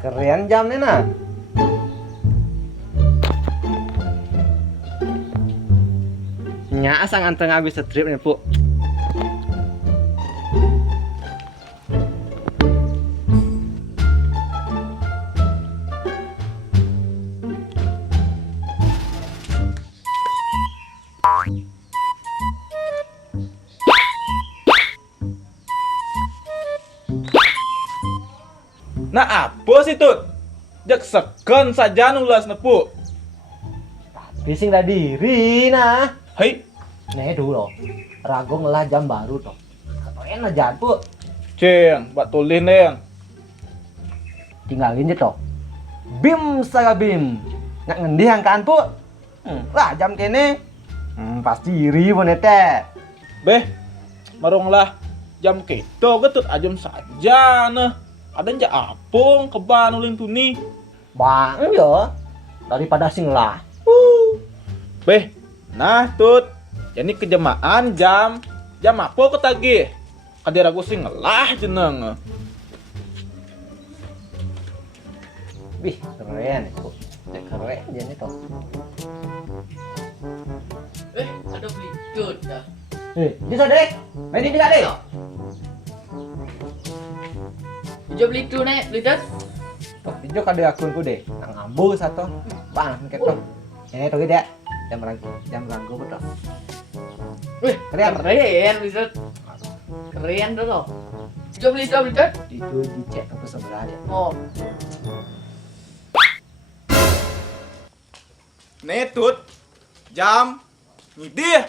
Keren jamnya nah. Nya asang anteng habis trip nih, Pu. Nah apa sih Tut? Jak segan saja nulas nepu. Bising dah diri nah. Hei, Nih dulu. Rago ngelah jam baru toh. Keren aja, Pu. ceng, buat tulis neng. Tinggalin aja toh. Bim saga bim. Nggak ngendi angkaan, Pu. Lah jam kene. Pasti iri bonete. Beh, marunglah jam keto getut ajam saja nah. Ada nja apung keban ulin tuni. Bang yo. Daripada sing lah. Beh, nah Tut. Jadi kejamaan jam apa ketagih? Kadir aku sing ngelah jeneng. Bih, keren, Pu. Keren jadi toh. Ada beli cut dah. Bisa deh. Main ini enggak deh. Hijau beli cut nih, beli cut. Tuh, video kade akunku deh. Nang ambu satu. Bang, ketok. Ini tuh gitu ya. Jam rangku betul. Keren. Keren beli cut. Keren tuh loh. Hijau beli cut. Itu dicek aku sebelah ya. Oh, Nih Tut, jam ngidih.